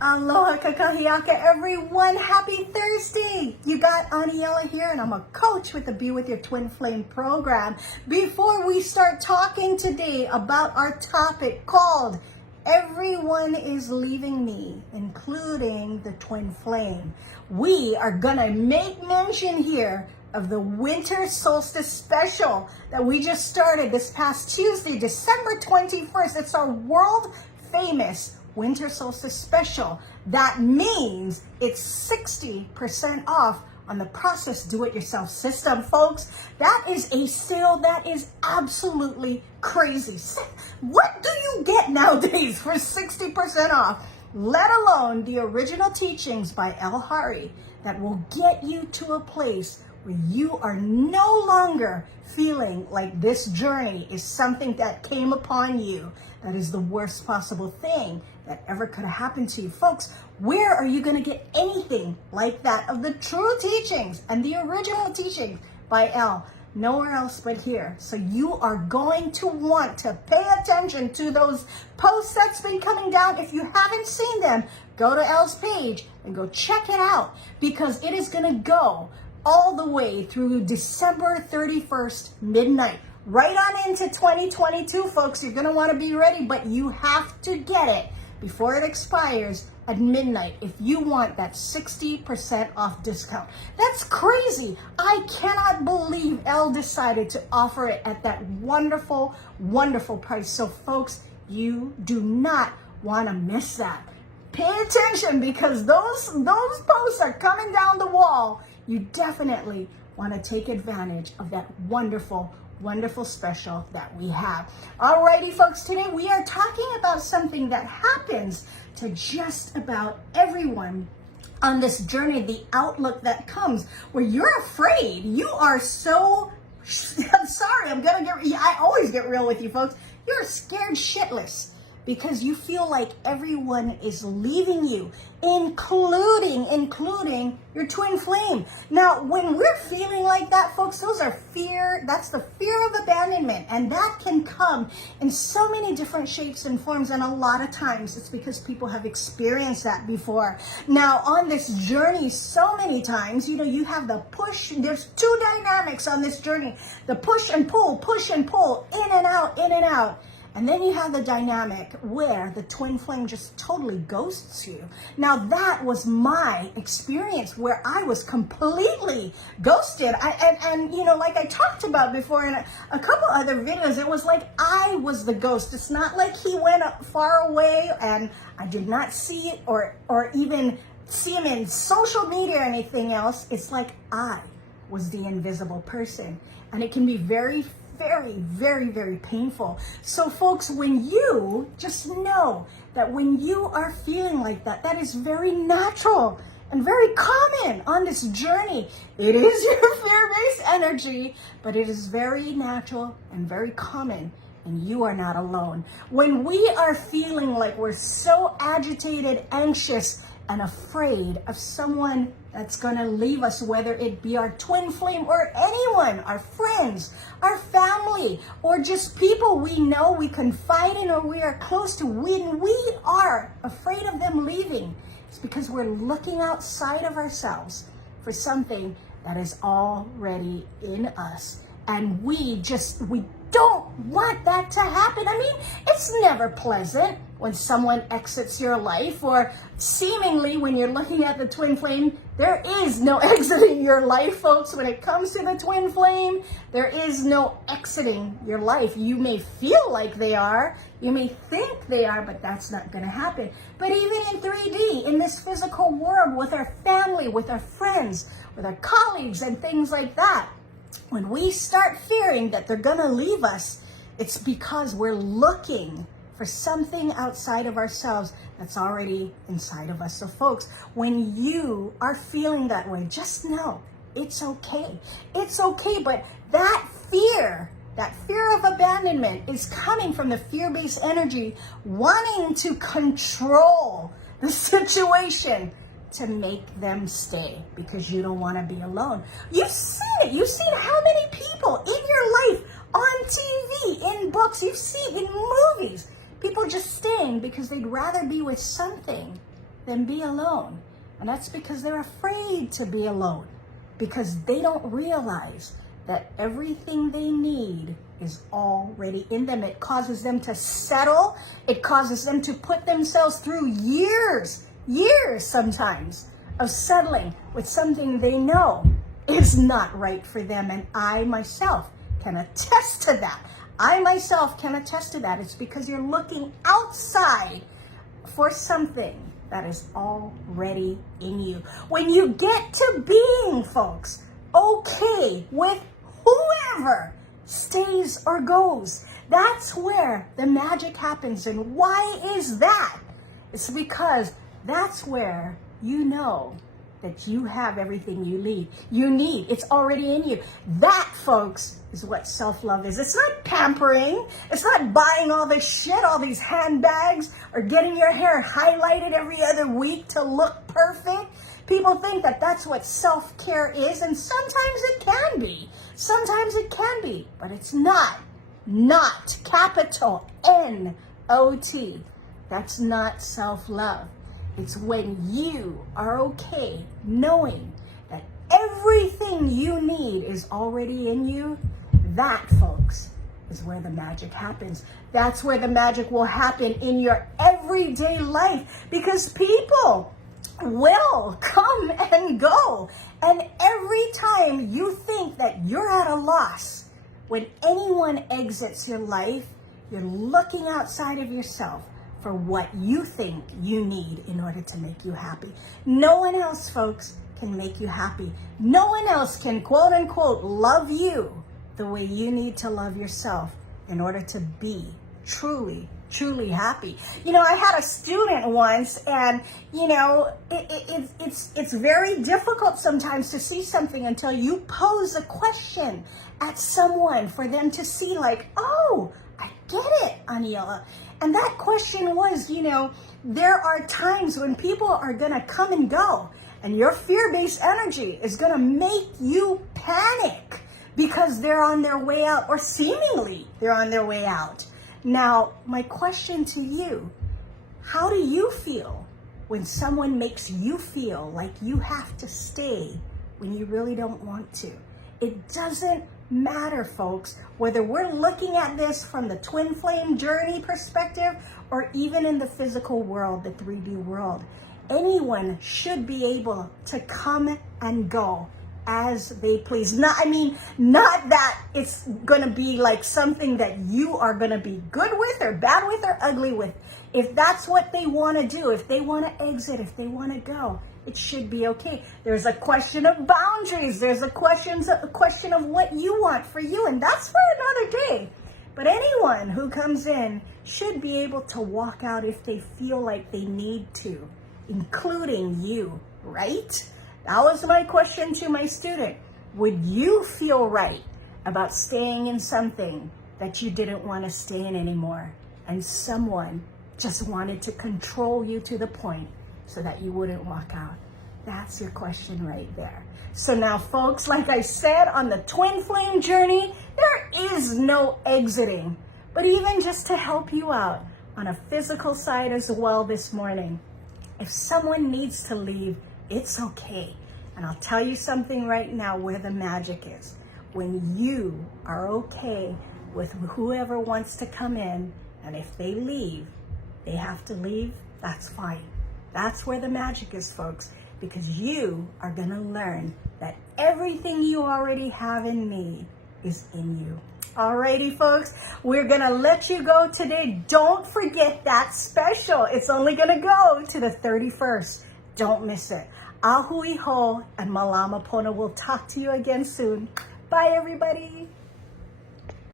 Aloha kakahiaka, everyone. Happy Thursday. You got Aniela here, and I'm a coach with the Be With Your Twin Flame program. Before we start talking today about our topic called Everyone is Leaving Me, including the Twin Flame, we are gonna make mention here of the Winter Solstice Special that we just started this past Tuesday, December 21st. It's our world famous Winter Solstice Special. That means it's 60% off on the Process Do-It-Yourself system, folks. That is a sale that is absolutely crazy. What do you get nowadays for 60% off? Let alone the original teachings by El Hari that will get you to a place where you are no longer feeling like this journey is something that came upon you. That is the worst possible thing that ever could have happened to you. Folks, where are you going to get anything like that of the true teachings and the original teachings by El? Nowhere else but here. So you are going to want to pay attention to those posts that's been coming down. If you haven't seen them, go to El's page and go check it out, because it is going to go all the way through December 31st, midnight. Right on into 2022, folks. You're going to want to be ready, but you have to get it before it expires at midnight if you want that 60% off discount. That's crazy. I cannot believe Elle decided to offer it at that wonderful, wonderful price. So, folks, you do not want to miss that. Pay attention, because those posts are coming down the wall. You definitely want to take advantage of that wonderful, wonderful special that we have. Alrighty, folks, today we are talking about something that happens to just about everyone on this journey, the outlook that comes where you're afraid. You are so, I'm sorry, I always get real with you, folks. You're scared shitless because you feel like everyone is leaving you, including your twin flame. Now, when we're feeling like that, folks, that's the fear of abandonment, and that can come in so many different shapes and forms, and a lot of times it's because people have experienced that before. Now, on this journey, so many times, you have the push. There's two dynamics on this journey: the push and pull, in and out, in and out. And then you have the dynamic where the twin flame just totally ghosts you. Now, that was my experience, where I was completely ghosted. Like I talked about before in a couple other videos, it was like I was the ghost. It's not like he went far away and I did not see it or even see him in social media or anything else. It's like I was the invisible person. And it can be very, very, very painful. So, folks, when you just know that when you are feeling like that, that is very natural and very common on this journey. It is your fear-based energy, but it is very natural and very common, and you are not alone. When we are feeling like we're so agitated, anxious, and afraid of someone that's going to leave us, whether it be our twin flame or anyone, our friends, our family, or just people we know, we confide in, or we are close to, when we are afraid of them leaving, it's because we're looking outside of ourselves for something that is already in us. And we don't want that to happen. I mean, it's never pleasant when someone exits your life, or seemingly when you're looking at the twin flame, there is no exiting your life, folks. When it comes to the twin flame, there is no exiting your life. You may feel like they are, you may think they are, but that's not going to happen. But even in 3D, in this physical world, with our family, with our friends, with our colleagues and things like that, when we start fearing that they're going to leave us, it's because we're looking for something outside of ourselves that's already inside of us. So, folks, when you are feeling that way, just know it's okay. It's okay, but that fear of abandonment is coming from the fear-based energy wanting to control the situation to make them stay, because you don't want to be alone. You've seen it. You've seen how many people in your life, on TV, in books, you've seen in movies, people just staying because they'd rather be with something them be alone. And that's because they're afraid to be alone, because they don't realize that everything they need is already in them. It causes them to settle. It causes them to put themselves through years sometimes of settling with something they know is not right for them. And I myself can attest to that. It's because you're looking outside for something that is already in you. When you get to being, folks, okay with whoever stays or goes, that's where the magic happens. And why is that? It's because that's where you know that you have everything you need. It's already in you. That, folks, is what self-love is. It's not pampering. It's not buying all this shit, all these handbags, or getting your hair highlighted every other week to look perfect. People think that that's what self-care is, and sometimes it can be. But it's not. Not. Capital N-O-T. That's not self-love. It's when you are okay knowing that everything you need is already in you. That, folks, is where the magic happens. That's where the magic will happen in your everyday life, because people will come and go. And every time you think that you're at a loss, when anyone exits your life, you're looking outside of yourself for what you think you need in order to make you happy. No one else, folks, can make you happy. No one else can, quote unquote, love you the way you need to love yourself in order to be truly happy. I had a student once, and it's very difficult sometimes to see something until you pose a question at someone for them to see, like, oh, I get it, Aniela. And that question was, there are times when people are going to come and go, and your fear-based energy is going to make you panic because they're on their way out, or seemingly they're on their way out. Now, my question to you, how do you feel when someone makes you feel like you have to stay when you really don't want to? It doesn't matter, folks, whether we're looking at this from the twin flame journey perspective or even in the physical world, the 3D world. Anyone should be able to come and go as they please. Not that it's going to be like something that you are going to be good with or bad with or ugly with. If that's what they want to do, if they want to exit, if they want to go, it should be okay. There's a question of boundaries. There's a question of what you want for you, and that's for another day. But anyone who comes in should be able to walk out if they feel like they need to, including you, right? That was my question to my student. Would you feel right about staying in something that you didn't want to stay in anymore, and someone just wanted to control you to the point so that you wouldn't walk out? That's your question right there. So now, folks, like I said, on the twin flame journey, there is no exiting. But even just to help you out on a physical side as well this morning, if someone needs to leave, it's okay. And I'll tell you something right now where the magic is. When you are okay with whoever wants to come in, and if they leave, they have to leave, that's fine. That's where the magic is, folks, because you are going to learn that everything you already have in me is in you. Alrighty, folks, we're going to let you go today. Don't forget that special. It's only going to go to the 31st. Don't miss it. Ahui ho and Malama Pono will talk to you again soon. Bye, everybody.